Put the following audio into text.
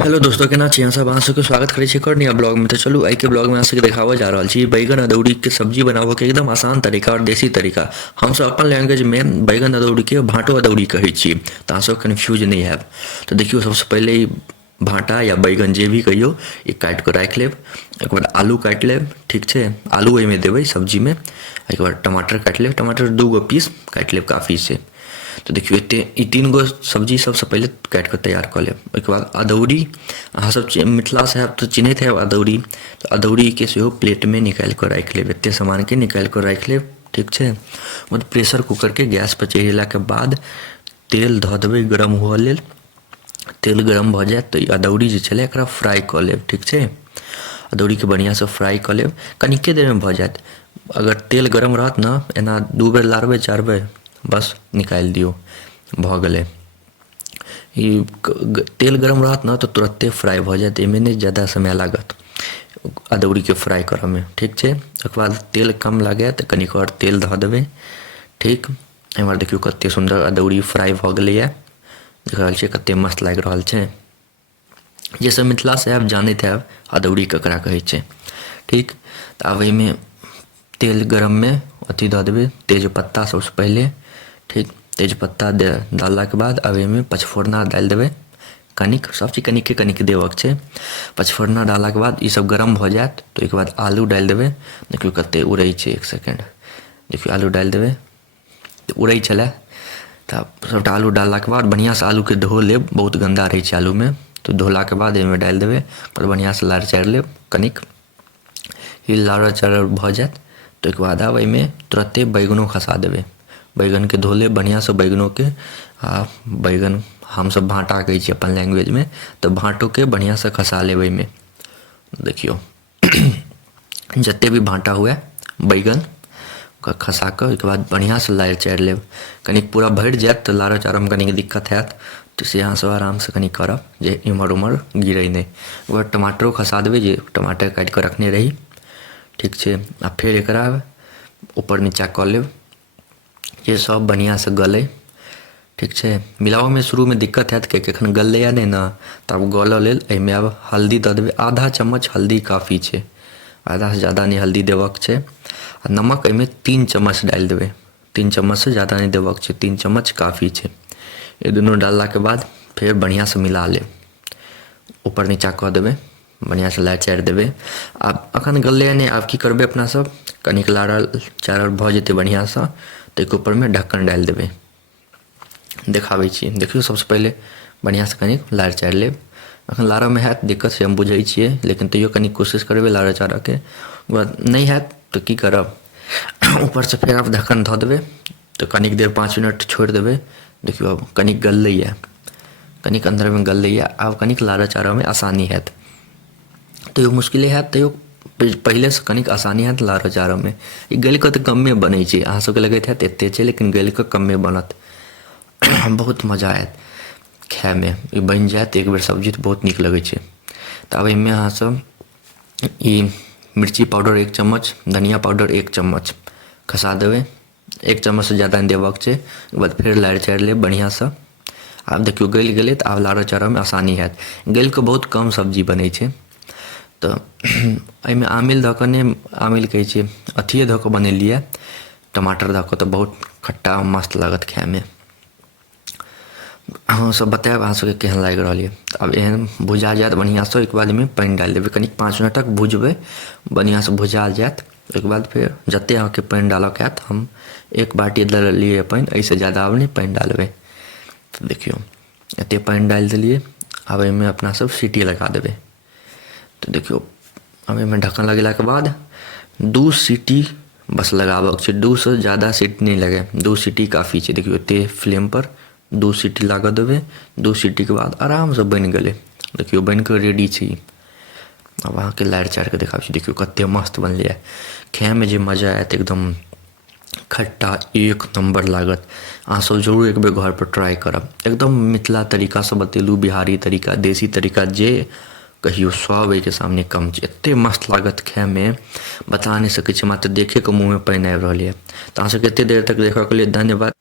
Hello दोस्तों, केना छी अहाँ सब? अहाँ सबके स्वागत करै छी एक और नया ब्लॉग में। तो चलू आइ के ब्लॉग में अहाँ सबके देखाबऽ जा रहल छी बैगन अदौड़ी के सब्जी बनाबऽ के एकदम आसान तरीका और देसी तरीका। हम सब अपन लैंग्वेज में बैगन अदौड़ी के भांटो अदौड़ी कहै छी, तऽ अहाँ सब कन्फ्यूज नहीं हैब। तो देखियो, सबसे पहले ई भांटा या बैगन जे भी कहियो ई काटि कऽ राखि लेब। एक बाद आलू काटि लेब, ठीक छै, आलू एहिमे देबै सब्जीमे। एहिके बाद टमाटर काटि लेब, टमाटर 2 पीस काटि लेब काफ़ी छै। तो देखियो एते ई 3 सब्जी सबसे पहले काटि कऽ तैयार कऽ लेब। ओहिके बाद अदौड़ी, अहाँ सब मिथिला से हैब तऽ चिन्हैत हैब अदौड़ी, तऽ अदौड़ीके सेहो प्लेटमे निकालि कऽ राखि लेब। एतेक सामानके निकालि कऽ राखि लेब, ठीक छै। मतलब प्रेशर कुकरके गैसपर चढ़ेलाके बाद तेल धऽ देबै गरम हुअ लेल। तेल गरम भऽ जायत तऽ ई अदौड़ी जे छलै एकरा फ्राइ कऽ लेब, ठीक छै। अदौड़ीके बढ़िआँसँ फ्राइ कऽ लेब, कनिके देरमे भऽ जायत। अगर तेल गरम रहत ने, एना 2 बेर लारबै चारबै, बस निकालि दियौ, भऽ गेलै। ई तेल गरम रहत ने तऽ तुरत्ते फ्राइ भऽ जायत, एहिमे नहि ज़्यादा समय लागत अदौड़ीके फ्राइ करऽमे, ठीक छै। ओकर बाद तेल कम लागय तऽ कनिक आओर तेल धऽ देबै, ठीक। एम्हर देखियौ कतेक सुन्दर अदौड़ी फ्राइ भऽ गेलैए, देख रहल छियै कतेक मस्त लागि रहल छै। जे सब मिथिला से आयब जानैत हैब अदौड़ी ककरा कहै छै, ठीक। तऽ आब एहिमे तेल गरममे अथी दऽ देबै तेजपत्ता सबसँ पहिले, ठीक। तेजपत्ता डाललाके बाद अब एहिमे पचफोरना डालि देबै कनिक, सबचीज कनिके कनिक देबऽके छै। पचफोरना डाललाके बाद ईसब गरम भऽ जायत तऽ ओहिके बाद आलू डालि देबै। देखियौ कतेक उड़ै छै, एक सेकेंड, देखियौ आलू डालि देबै तऽ उड़ै छलै। तऽ सबटा आलू डाललाके बाद बढ़िआँसँ आलूके धो लेब, बहुत गन्दा रहै छै आलूमे, तऽ धोलाके बाद एहिमे डालि देबै और बढ़िआँसँ लारि चारि लेब कनिक। ई लारऽ चारऽ भऽ जायत तऽ ओहिके बाद आब एहिमे तुरत्ते बैगनो खसा देबै। बैगनके धो लेब बढ़िआँसँ बैगनोके, आ बैगन हमसब भाँटा कहै छी अपन लैंग्वेजमे, तऽ भाँटोके बढ़िआँसँ खसा लेब एहिमे। देखियौ जतेक भी भाँटा हुए बैगन ओकरा खसा कऽ ओहिके बाद बढ़िआँसँ लारि चारि लेब। कनिक पूरा भरि जायत तऽ लारऽ चारऽमे कनिक दिक्कत हैत, तऽ से अहाँसब आरामसँ कनि करब जे एम्हर ओम्हर गिरै नहि। ओकर बाद टमाटरो खसा देबै, जे टमाटर काटि कऽ रखने रही, ठीक छै। आ फेर एकरा ऊपर नीचाँ कऽ लेब जे सब बढ़िआँसँ गलै, ठीक छै। मिलाबऽमे शुरूमे दिक्कत हैत किएकि एखन गललैए नहि ने, तऽ आब गलऽ लेल एहिमे आब हल्दी दऽ देबै, आधा चम्मच हल्दी काफ़ी छै, आधासँ ज़्यादा नहि हल्दी देबऽके छै। आ नमक एहिमे 3 चम्मच डालि देबै, 3 चम्मचसँ ज़्यादा नहि देबऽके छै, 3 चम्मच काफ़ी छै। ई दुनू डाललाके बाद फेर बढ़िआँसँ मिला लेब, ऊपर नीचाँ कऽ देबै, बढ़िआँसँ लारि चारि देबै। आब एखन गललैए नहि, आब की करबै अपना सब, कनिक लारल चारल भऽ जेतै बढ़िआँसँ, ताहिके ऊपरमे ढक्कन डालि देबै। देखाबै छी, देखियौ सबसँ पहिले बढ़िआँसँ कनिक लारि चारि लेब। एखन लारऽमे हैत दिक्कत से हम बुझै छियै, लेकिन तैयो कनि कोशिश करबै लारऽ चारऽके। ओकर बाद नहि हैत तऽ की करब, ऊपरसँ फेर आब ढक्कन धऽ देबै, तऽ कनिक देर 5 मिनट छोड़ि देबै। देखियौ आब कनिक गललैए, कनिक अन्दरमे गललैए, आब कनिक लारऽ चारऽमे आसानी हैत। तैयो मुश्किले हैत, तैयो पहिलेसँ कनिक आसानी हैत लारऽ चारऽमे। ई गलि कऽ तऽ कम्मे बनै छै, अहाँ सबके लगैत हैत एतेक छै, लेकिन गलि कऽ कम्मे बनत। बहुत मजा आयत खायमे, ई बनि जायत एक बेर सब्जी तऽ बहुत नीक लगै छै। तऽ आब एहिमे अहाँसब ई मिर्ची पाउडर 1 चम्मच, धनिया पाउडर 1 चम्मच खसा देबै, 1 चम्मचसँ ज़्यादा नहि देबऽके छै। ओकर बाद फेर लारि चारि लेब बढ़िआँसँ। आब देखियौ गलि गेलै तऽ आब लारऽ चारऽमे आसानी हैत। गलि कऽ बहुत कम सब्जी बनै छै, तऽ एहिमे आमिल दऽ कऽ नहि, आमिल कहै छियै अथिये दऽ कऽ बनेलियै टमाटर दऽ कऽ, तऽ बहुत खट्टा मस्त लागत खायमे। अहाँ सब बतायब अहाँ सबके केहन लागि रहल यऽ। आब एहन भुजा जायत बढ़िआँसँ, ओहिके बाद एहिमे पानि डालि देबै, कनिक 5 मिनट तक भुजबै, बढ़िआँसँ भुजा जायत। ओहिके बाद फेर जतेक अहाँके पानि डालऽके हैत, हम 1 बाटी डाललियै पानि, एहिसँ ज़्यादा आब नहि पानि डालबै। तऽ देखियौ एतेक पानि डालि देलियै, आब एहिमे अपना सब सीटी लगा देबै। तऽ देखियौ आब एहिमे ढक्कन लगेलाके बाद 2 सीटी बस लगाबऽके छै, 2सँ ज़्यादा सीटी नहि लगायब, 2 सीटी काफ़ी छै। देखियौ एतेक फ्लेमपर 2 सीटी लागऽ देबै, 2 सीटीके बाद आरामसँ बनि गेलै। देखियौ बनि कऽ रेडी छै ई। आब अहाँके लारि चारि कऽ देखाबै छी, देखियौ कतेक मस्त बनलैए। खायमे जे मजा आयत एकदम खट्टा एक नम्बर लागत। अहाँसब जरूर एक बेर घरपर ट्राइ करब। एकदम मिथिला तरीकासँ बतेलहुँ, बिहारी तरीका, देसी तरीका, जे कहियौ सब एहिके सामने कम छै। एतेक मस्त लागत खायमे, बता नहि सकै छी, हमरा तऽ देखिकऽ मुँहमे पानि आबि रहल यऽ। तऽ अहाँ सबके एतेक देर तक देखऽके लेल धन्यवाद।